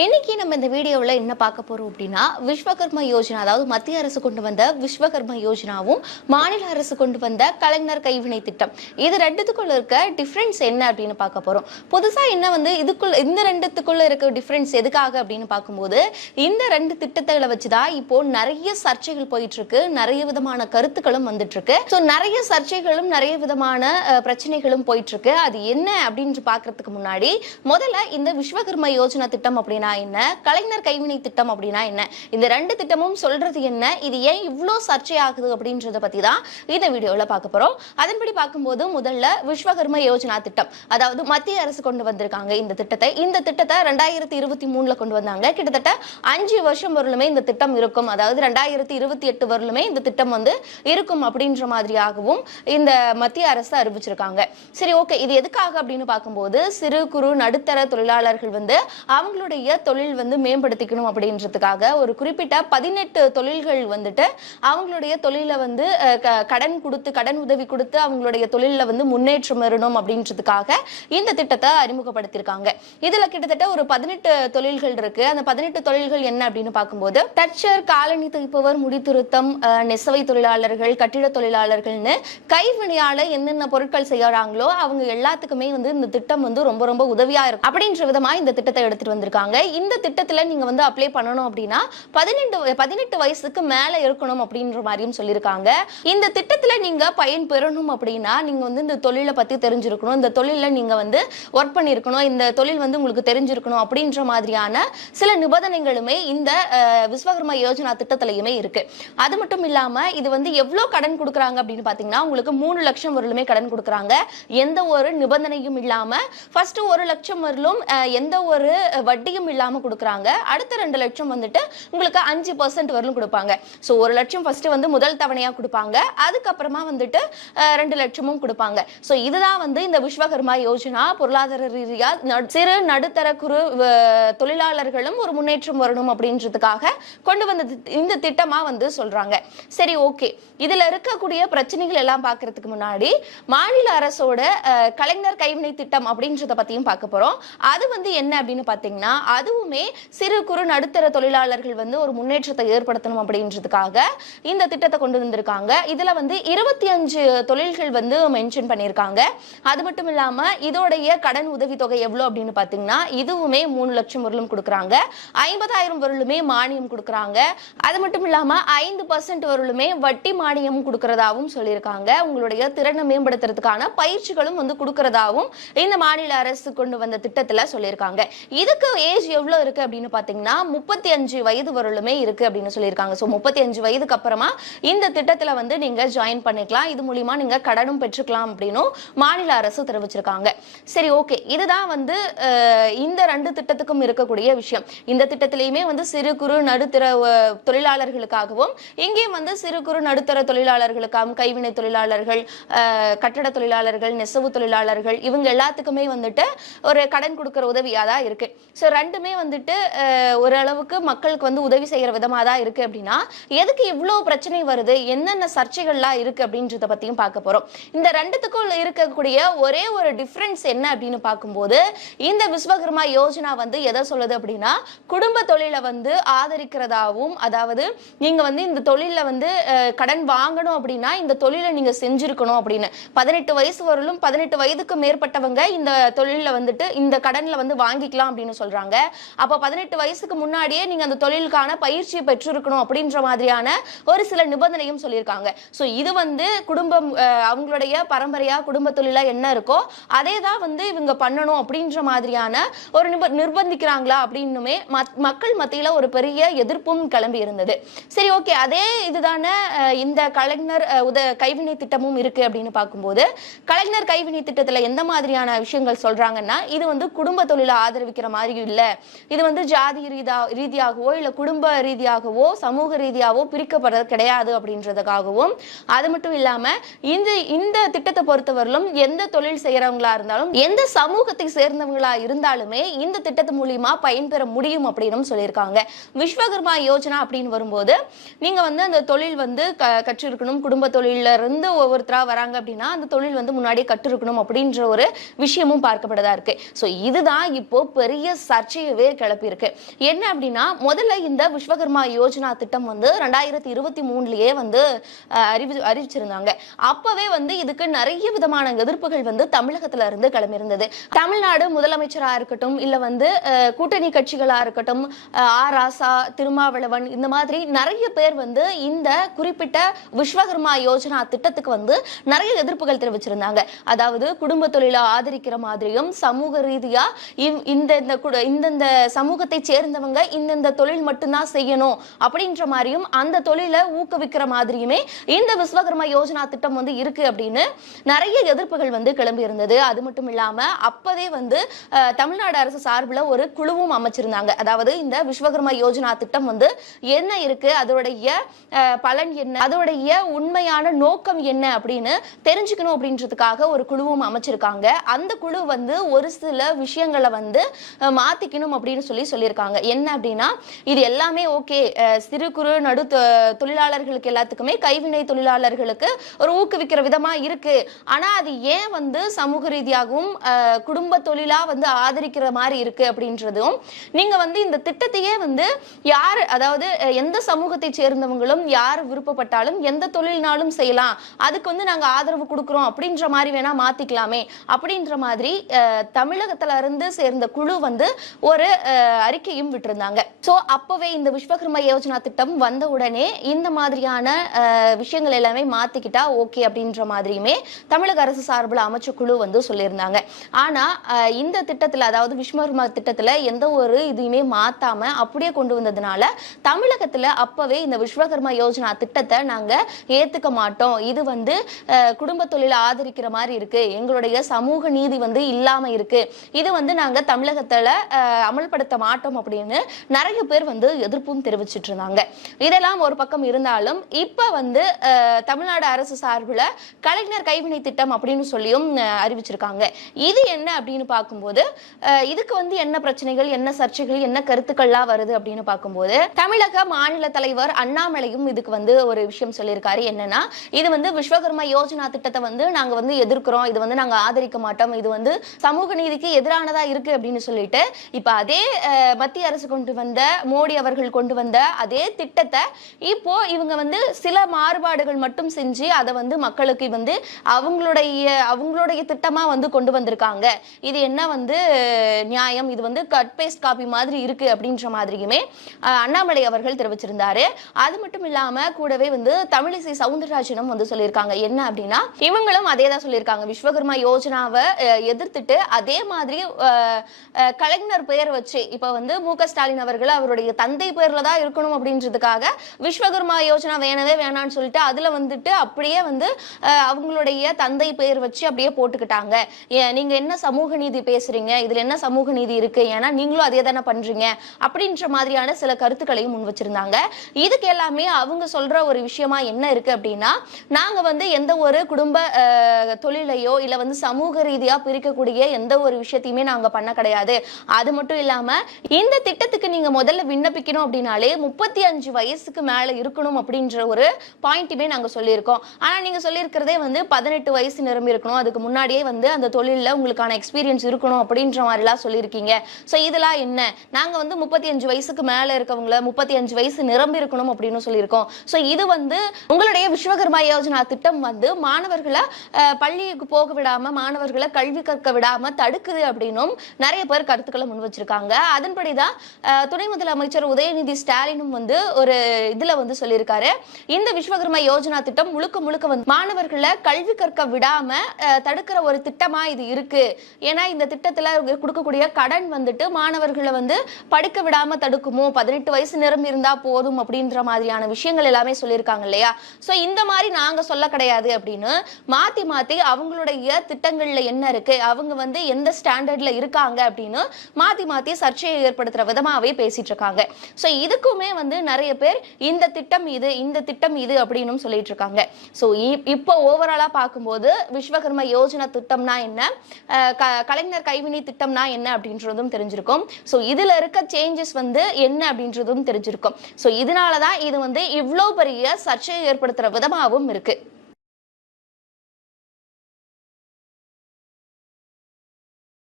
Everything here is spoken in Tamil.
இன்னைக்கு நம்ம இந்த வீடியோவில் என்ன பார்க்க போறோம் அப்படின்னா விஸ்வகர்மா யோஜனா, அதாவது மத்திய அரசு கொண்டு வந்த விஸ்வகர்மா யோஜனாவும் மாநில அரசு கொண்டு வந்த கலைஞர் கைவினை திட்டம், இது ரெண்டுத்துக்குள்ள இருக்க டிஃபரன்ஸ் என்ன அப்படின்னு பார்க்க போறோம். புதுசா என்ன இந்த ரெண்டுத்துக்குள்ள இருக்க டிஃபரன்ஸ் எதுக்காக அப்படின்னு பார்க்கும்போது, இந்த ரெண்டு திட்டங்களை வச்சுதான் இப்போ நிறைய சர்ச்சைகள் போயிட்டு இருக்கு, நிறைய விதமான கருத்துக்களும் வந்துட்டு இருக்கு. ஸோ நிறைய சர்ச்சைகளும் நிறைய விதமான பிரச்சனைகளும் போயிட்டு இருக்கு. அது என்ன அப்படின்னு பார்க்கறதுக்கு முன்னாடி முதல்ல இந்த விஸ்வகர்மா யோஜனா திட்டம் அப்படின்னா என்ன, கலைஞர் கைவினை திட்டம் அப்படின்னா என்ன, இந்த ரெண்டு திட்டமும் சொல்றது என்ன, இது ஏன் இவ்ளோ சர்ச்சை ஆகுது அப்படின்றத பத்தி தான் இந்த வீடியோல பார்க்க போறோம். அதன்படி பார்க்கும்போது முதல்ல விஸ்வகர்மா யோஜனா திட்டம், அதாவது மத்திய அரசு கொண்டு வந்திருக்காங்க இந்த திட்டத்தை. இந்த திட்டத்தை 2023ல கொண்டு வந்தாங்க. கிட்டத்தட்ட 5 வருஷம் வரலுமே இந்த திட்டம் இருக்கும், அதாவது 2028 வரலுமே இந்த திட்டம் இருக்கும் அப்படின்ற மாதிரியாகவும் இந்த மத்திய அரசு அறிவிச்சிருக்காங்க. சரி, ஓகே, இது எதுக்காக அப்படின்னு பார்க்கும்போது, சிறு குறு நடுத்தர தொழிலாளர்கள் அவங்களுடைய தொழில் மேம்படுத்திக்கணும் அப்படின்றதுக்காக ஒரு குறிப்பிட்ட 18 தொழில்கள் அவங்களுடைய தொழில கடன் உதவி கொடுத்து அவங்களுடைய தொழில முன்னேற்றம் வரணும் அப்படின்றதுக்காக இந்த திட்டத்தை அறிமுகப்படுத்தியிருக்காங்க. இதுல கிட்டத்தட்ட ஒரு 18 தொழில்கள் இருக்கு. அந்த 18 தொழில்கள் என்ன அப்படின்னு பார்க்கும்போது, தச்சர், காலணி தைப்பவர், முடித்திருத்தம், நெசவை தொழிலாளர்கள், கட்டிட தொழிலாளர்கள்னு கைவினையால என்னென்ன பொருட்கள் செய்யறாங்களோ அவங்க எல்லாத்துக்குமே இந்த திட்டம் ரொம்ப ரொம்ப உதவியா இருக்கும் அப்படின்ற விதமா இந்த திட்டத்தை எடுத்துட்டு வந்திருக்காங்க. இந்த திட்டத்துல நீங்க அப்ளை பண்ணணும் அப்படின்னா 18 வயசுக்கு மேல இருக்கணும் அப்படின்ற மாதிரியும் சொல்லியிருக்காங்க. இந்த திட்டத்துல நீங்க பயன் பெறணும் அப்படின்னா நீங்க இந்த தொழிலை பத்தி தெரிஞ்சிருக்கணும், இந்த தொழில நீங்க ஒர்க் பண்ணிருக்கணும், இந்த தொழில் உங்களுக்கு தெரிஞ்சிருக்கணும் அப்படின்ற மாதிரியான சில நிபந்தனைகளுமே இந்த விஸ்வகர்மா யோஜனா திட்டத்திலயுமே இருக்கு. அது மட்டும் இல்லாம இது எவ்வளவு கடன் கொடுக்கறாங்க அப்படின்னு பாத்தீங்கன்னா, உங்களுக்கு 3 லட்சம் வரலுமே கடன் கொடுக்கறாங்க. எந்த ஒரு நிபந்தனையும் இல்லாம ஃபர்ஸ்ட் 1 லட்சம் வரலும் எந்த ஒரு வட்டியும் இல்லாம கொடுக்கறாங்க. அடுத்த 2 லட்சம் உங்களுக்கு 5% வரலும் கொடுப்பாங்க. சோ 1 லட்சம் ஃபர்ஸ்ட் முதல் தவணையா கொடுப்பாங்க, அதுக்கப்புறமா 2 லட்சமும் கொடுப்பாங்க. சோ இதுதான் இந்த விஸ்வகர்மா யோஜனா பொருளாதார ரீதியா சிறு நடுத்தர குறு தொழிலாளர்களும் ஒரு முன்னேற்றம் வரணும் அப்படின்றதுக்காக கொண்டு வந்த இந்த திட்டமா சொல்றாங்க. சரி, ஓகே, இதுல இருக்கக்கூடிய பிரச்சனைகள் எல்லாம் பார்க்கறதுக்கு முன்னாடி மாநில அரசோட கலைஞர் கைவினை திட்டம் அப்படின்றத பத்தியும் பார்க்க போறோம். அது என்ன அப்படின்னு பாத்தீங்கன்னா, அதுவுமே சிறு குறு நடுத்தர தொழிலாளர்கள் ஒரு முன்னேற்றத்தை ஏற்படுத்தணும் அப்படின்றதுக்காக இந்த திட்டத்தை கொண்டு வந்திருக்காங்க. இதுல 25 தொழில்கள் மென்ஷன் பண்ணிருக்காங்க. அது மட்டும் இல்லாம இதோடைய கடன் உதவி தொகை எவ்வளவு அப்படின்னு பாத்தீங்கன்னா, இதுவுமே 3 லட்சம் வரலும் கொடுக்கறாங்க. 50,000 வரலுமே மானியம் கொடுக்கறாங்க. அது மட்டும் இல்லாம 5% வரலுமே வட்டி மானியம் கொடுக்கறதாவும் சொல்லியிருக்காங்க. உங்களுடைய திறனை மேம்படுத்துறதுக்கான பயிற்சிகளும் கொடுக்கறதாவும் இந்த மாநில அரசு கொண்டு வந்த திட்டத்துல சொல்லியிருக்காங்க. இதுக்கு ஏஜ் எவ்வளவு இருக்கு அப்படின்னு பாத்தீங்கன்னா 35 வயது வரலுமே இருக்கு அப்படின்னு சொல்லியிருக்காங்க. சோ 35 வயதுக்கு அப்புறமா இந்த திட்டத்துல நீங்க ஜாயின் பண்ணிக்கலாம். இது மூலமா நீங்க கடனும் பெற்றுக்கலாம் அப்படின்னு மாநில அரசு தெரிவிச்சிருக்காங்க. சரி, ஓகே, இதுதான் இந்த ரெண்டு திட்டத்துக்கும் இருக்கக்கூடிய விஷயம். இந்த திட்டத்திலேயுமே சிறு குறு நடுத்தர தொழிலாளர்களுக்காகவும் இங்கேயும் சிறு குறு நடுத்தர தொழிலாளர்களுக்காகவும் கைவினை தொழிலாளர்கள், கட்டட தொழிலாளர்கள், நெசவு தொழிலாளர்கள் இவங்க எல்லாத்துக்குமே ஒரு கடன் கொடுக்கிற உதவியா தான் இருக்கு. சோ ரெண்டுமே ஓரளவுக்கு மக்களுக்கு உதவி செய்யற விதமா தான் இருக்கு. அப்படின்னா எதுக்கு இவ்வளவு பிரச்சனை வருது, என்னென்ன சர்ச்சைகள்லாம் இருக்கு அப்படின்றத பத்தியும் பார்க்க போறோம். இந்த ரெண்டுத்துக்கும் இருக்கக்கூடிய ஒரே ஒரு டிஃபரன்ஸ் என்ன அப்படின்னு பார்க்கும்போது, இந்த விஸ்வகர்மா யோஜனா எதை சொல்லுது அப்படின்னா, குடும்ப தொழிலை ஆதரிக்கிறதாவும், அதாவது நீங்க இந்த தொழில கடன் வாங்கணும் அப்படின்னா இந்த தொழிலை நீங்க செஞ்சிருக்கணும் அப்படின்னு 18 வயசு வரலும் 18 வயதுக்கு மேற்பட்டவங்க இந்த தொழில இந்த கடன்ல வாங்கிக்கலாம் அப்படின்னு சொல்றாங்க. அப்ப 18 வயசுக்கு முன்னாடியே நீங்க அந்த தொழிலுக்கான பயிற்சியை பெற்றிருக்கணும் அப்படின்ற மாதிரியான ஒரு சில நிபந்தனையும் சொல்லியிருக்காங்க. சோ இது குடும்பம் அவங்களுடைய பரம்பரையா குடும்ப தொழிலா என்ன இருக்கோ அதே தான் இவங்க பண்ணணும் அப்படின்ற மாதிரியான ஒரு நிர்பந்திக்கிறாங்களா அப்படின்னுமே மக்கள் மத்தியில ஒரு பெரிய எதிர்ப்பும் கிளம்பி இருந்தது. சரி, ஓகே, அதே இதுதானே இந்த கலைஞர் கைவினை திட்டமும் இருக்கு அப்படின்னு பார்க்கும்போது, கலைஞர் கைவினை திட்டத்துல எந்த மாதிரியான விஷயங்கள் சொல்றாங்கன்னா, இது குடும்ப தொழிலை ஆதரவிக்கிற மாதிரி இல்ல, இது ஜாதி ரீதியாகவோ இல்ல குடும்ப ரீதியாகவோ சமூக ரீதியாகவோ பிரிக்கப்படுறது கிடையாது அப்படின்றதுக்காகவும், அது மட்டும் இல்லாம இந்த திட்டத்தை பொறுத்தவரையிலும் எந்த தொழில் செய்யறவங்களா இருந்தாலும் எந்த சமூகத்தை சேர்ந்தவங்களா இருந்தாலுமே இந்த திட்டத்து மூலியமா பயன்பெற முடியும் அப்படின்னு சொல்லியிருக்காங்க. விஸ்வகர்மா யோஜனா அப்படின்னு வரும்போது நீங்க அந்த தொழில் கற்றிருக்கணும், குடும்ப தொழில இருந்து ஒவ்வொருத்தரா வராங்க அப்படின்னா அந்த தொழில் முன்னாடியே கற்றிருக்கணும் அப்படின்ற ஒரு விஷயமும் பார்க்கப்படதா இருக்கு. சோ இதுதான் இப்போ பெரிய சர்ச்சை சர்ச்சையவே கிளப்பியிருக்கு. என்ன அப்படின்னா, முதல்ல இந்த விஸ்வகர்மா யோஜனா திட்டம் வந்து 2023லயே வந்து அறிவிச்சிருந்தாங்க. அப்பவே வந்து இதுக்கு நிறைய விதமான எதிர்ப்புகள் வந்து தமிழகத்துல இருந்து கிளம்பியிருந்தது. தமிழ்நாடு முதலமைச்சரா இருக்கட்டும், இல்ல வந்து கூட்டணி கட்சிகளா இருக்கட்டும், ராசா, திருமாவளவன், இந்த மாதிரி நிறைய பேர் வந்து இந்த குறிப்பிட்ட விஸ்வகர்மா யோஜனா திட்டத்துக்கு வந்து நிறைய எதிர்ப்புகள் தெரிவிச்சிருந்தாங்க. அதாவது குடும்ப தொழிலை ஆதரிக்கிற மாதிரியும், சமூக ரீதியா இந்த சமூகத்தை சேர்ந்தவங்க இந்த தொழில் மட்டும்தான் செய்யணும் அப்படின்ற மாதிரியும், அந்த தொழிலை ஊக்குவிக்கிற மாதிரியுமே இந்த விஸ்வகர்மா யோஜனா திட்டம் வந்து இருக்கு அப்படின்னு நிறைய எதிர்ப்புகள் வந்து கிளம்பி இருந்தது. அது மட்டும் இல்லாம அப்பவே வந்து தமிழ்நாடு அரசு சார்பில் ஒரு குழுவும் அமைச்சிருந்தாங்க. அதாவது இந்த விஸ்வகர்மா யோஜனா திட்டம் வந்து என்ன இருக்கு, அதோடைய பலன் என்ன, அதோடைய உண்மையான நோக்கம் என்ன அப்படின்னு தெரிஞ்சுக்கணும் அப்படின்றதுக்காக ஒரு குழுவும் அமைச்சிருக்காங்க. அந்த குழு வந்து ஒரு சில விஷயங்களை வந்து மாத்திக்கணும் அப்படின்னு சொல்லியிருக்காங்க. என்ன அப்படின்னா, இது எல்லாமே ஓகே, சிறு குறு நடு தொழிலாளர்களுக்கு எல்லாத்துக்குமே, கைவினை தொழிலாளர்களுக்கு ஒரு ஊக்குவிக்கிற விதமா இருக்கு. ஆனா அது ஏன் வந்து சமூக ரீதியாகவும் குடும்ப தொழிலா வந்து ஆதரிக்கிற மாதிரி இருக்கு அப்படின்றதும், நீங்க வந்து இந்த திட்டத்தையே வந்து யார், அதாவது எந்த சமூகத்தை சேர்ந்தவங்களும் யார் விருப்பப்பட்டாலும் எந்த தொழில்னாலும் செய்யலாம், அதுக்கு வந்து நாங்க ஆதரவு கொடுக்கிறோம் அப்படின்ற மாதிரி வேணா மாத்திக்கலாமே அப்படின்ற மாதிரி தமிழகத்துல இருந்து சேர்ந்த குழு வந்து ஒரு அறிக்கையும் விட்டிருந்தாங்க. சோ அப்பவே இந்த விஸ்வகர்மா யோஜனா திட்டம் வந்த உடனே இந்த மாதிரியான விஷயங்கள் எல்லாமே மாத்திக்கிட்டா ஓகே அப்படின்ற மாதிரியுமே தமிழக அரசு சார்பில் அமைச்ச குழு வந்து சொல்லியிருந்தாங்க. ஆனா இந்த திட்டத்துல, அதாவது விஸ்வகர்மா திட்டத்துல எந்த ஒரு இதுவுமே மாத்தாம அப்படியே கொண்டு வந்ததுனால தமிழகத்துல அப்பவே இந்த விஸ்வகர்மா யோஜனா திட்டத்தை நாங்க ஏத்துக்க மாட்டோம், இது வந்து குடும்ப தொழிலை ஆதரிக்கிற மாதிரி இருக்கு, எங்களுடைய சமூக நீதி வந்து இல்லாம இருக்கு, இது வந்து நாங்க தமிழகத்துல அமல்படுத்த மாட்டோம் அப்படின்னு நிறைய பேர் வந்து எதிர்ப்பும் தெரிவிச்சிட்டு இருந்தாங்க. இதெல்லாம் ஒரு பக்கம் இருந்தாலும் இப்ப வந்து தமிழ்நாடு அரசு சார்பில் கலைஞர் கைவினை திட்டம் அப்படின்னு சொல்லியும் அறிவிச்சிருக்காங்க. இது என்ன அப்படின்னு பார்க்கும்போது, இதுக்கு வந்து என்ன பிரச்சனைகள், என்ன சர்ச்சைகள், என்ன கருத்துக்கள்லாம் வருது அப்படின்னு பார்க்கும்போது, தமிழக மாநில தலைவர் அண்ணாமலையும் இதுக்கு வந்து ஒரு விஷயம் சொல்லியிருக்காரு. என்னன்னா, இது வந்து விஸ்வகர்மா யோஜனா திட்டத்தை வந்து நாங்க வந்து எதிர்க்கிறோம், இது வந்து நாங்க ஆதரிக்க மாட்டோம், இது வந்து சமூக நீதிக்கு எதிரானதா இருக்கு அப்படின்னு சொல்லிட்டு இப்ப அதே மத்திய அரசு கொண்டு வந்த, மோடி அவர்கள் கொண்டு வந்த அதே திட்டத்தை இப்போ இவங்க வந்து சில மாறுபாடுகள் மட்டும் செஞ்சு அதை வந்து மக்களுக்கு வந்து அவங்களுடைய திட்டமா வந்து கொண்டு வந்திருக்காங்க. இது என்ன வந்து நியாயம், இது வந்து கட் பேஸ்ட் காப்பி மாதிரி இருக்கு அப்படின்ற மாதிரியுமே அண்ணாமலை அவர்கள் தெரிவிச்சிருந்தாரு. அது மட்டும் இல்லாம கூடவே வந்து தமிழிசை சவுந்தரராஜனும் வந்து சொல்லியிருக்காங்க. என்ன அப்படின்னா, இவங்களும் அதே தான் சொல்லியிருக்காங்க, விஸ்வகர்மா யோஜனாவை எதிர்த்துட்டு அதே மாதிரி கலைஞர் பெயர் வச்சு இப்ப வந்து மு.க. ஸ்டாலின் அவர்கள் அவருடைய தந்தை பேர்ல தான் இருக்கணும் அப்படின்றதுக்காக விஸ்வகர்மா யோஜனா வேணவே வேணான்னு சொல்லிட்டு அதுல வந்துட்டு அப்படியே வந்து அவங்களுடைய தந்தை பெயர் வச்சு அப்படியே போட்டுக்கிட்டாங்க. நீங்க என்ன சமூக நீதி பேசுறீங்க, இதுல என்ன சமூக நீதி இருக்கு, ஏன்னா நீங்களும் அதே தானே பண்றீங்க அப்படின்ற மாதிரியான சில கருத்துக்களையும் முன் வச்சிருந்தாங்க. இதுக்கு எல்லாமே அவங்க சொல்ற ஒரு விஷயமா என்ன இருக்கு அப்படின்னா, நாங்க வந்து எந்த ஒரு குடும்ப தொழிலையோ இல்ல வந்து சமூக ரீதியா பிரிக்கக்கூடிய எந்த ஒரு விஷயத்தையுமே நாங்க பண்ண கிடையாது. அது மட்டும் இல்லாம இந்த திட்டத்துக்கு நீங்க முதல்ல விண்ணப்பிக்கணும் அப்படின்னாலே 35 வயசுக்கு மேல இருக்கணும் அப்படின்ற ஒரு பாயிண்ட்டுமே நாங்க சொல்லியிருக்கோம். ஆனா நீங்க சொல்லியிருக்கிறதே வந்து 18 வயசு நிரம்பி இருக்கணும், அதுக்கு முன்னாடியே வந்து அந்த தொழில உங்களுக்கான எக்ஸ்பீரியன்ஸ் இருக்கணும் அப்படின்ற மாதிரிலாம் சொல்லியிருக்கீங்க. ஸோ இதெல்லாம் என்ன, நாங்க வந்து 35 வயசுக்கு மேல இருக்கவங்கள 35 வயசு நிரம்பி இருக்கணும் அப்படின்னு சொல்லியிருக்கோம். ஸோ இது வந்து உங்களுடைய விஸ்வகர்மா யோஜனா திட்டம் வந்து மாணவர்களை பள்ளிக்கு போக விடாம, மாணவர்களை கல்வி கற்க விடாம தடுக்குது அப்படின்னும் நிறைய பேர் கருத்துக்களை முன் வச்சிருக்காங்க. அதன்படிதான் துணை முதலமைச்சர் உதயநிதி ஸ்டாலினும் வந்து ஒரு இதுல வந்து சொல்லியிருக்காரு, இந்த விஸ்வகர்மா யோஜனா திட்டம் முழுக்க முழுக்க வந்து மாணவர்களை கல்வி கற்க விடாம தடுக்கிற ஒரு திட்டமா இது இருக்கு. ஏன்னா இந்த திட்டத்துல கொடுக்கக்கூடிய கடன் வந்துட்டு மாணவர்களை வந்து படிக்க விடாம தடுக்குமோ, 18 வயசு நிரம்பி இருந்தா போதும் அப்படின்ற மாதிரியான விஷயங்கள் எல்லாமே சொல்லியிருக்காங்க இல்லையா. சோ இந்த மாதிரி நாங்க சொல்ல கிடையாது அப்படின்னு மாத்தி மாத்தி அவங்களுடைய திட்டங்கள்ல என்ன இருக்கு, அவங்க வந்து எந்த ஸ்டாண்டர்ட்ல இருக்காங்க அப்படின்னு மாத்தி மாத்தி சர்ச்சையை ஏற்படுத்துற விதமாவே பேசிட்டு இருக்காங்க. சோ இதுக்குமே வந்து நிறைய பேர் இந்த திட்டம் இது, இந்த திட்டம் இது அப்படின்னு சொல்லிட்டு இருக்காங்க. சோ இப்போ ஓவராலா பார்க்கும்போது விஸ்வகர்மா யோஜனா திட்டம்னா என்ன, கலைஞர் கைவினை திட்டம்னா என்ன அப்படின்றதும் தெரிஞ்சிருக்கும். சோ இதுல இருக்க சேஞ்சஸ் வந்து என்ன அப்படின்றதும் தெரிஞ்சிருக்கும். சோ இதனாலதான் இது வந்து இவ்வளவு பெரிய சர்ச்சையை ஏற்படுத்துற விதமாகவும் இருக்கு.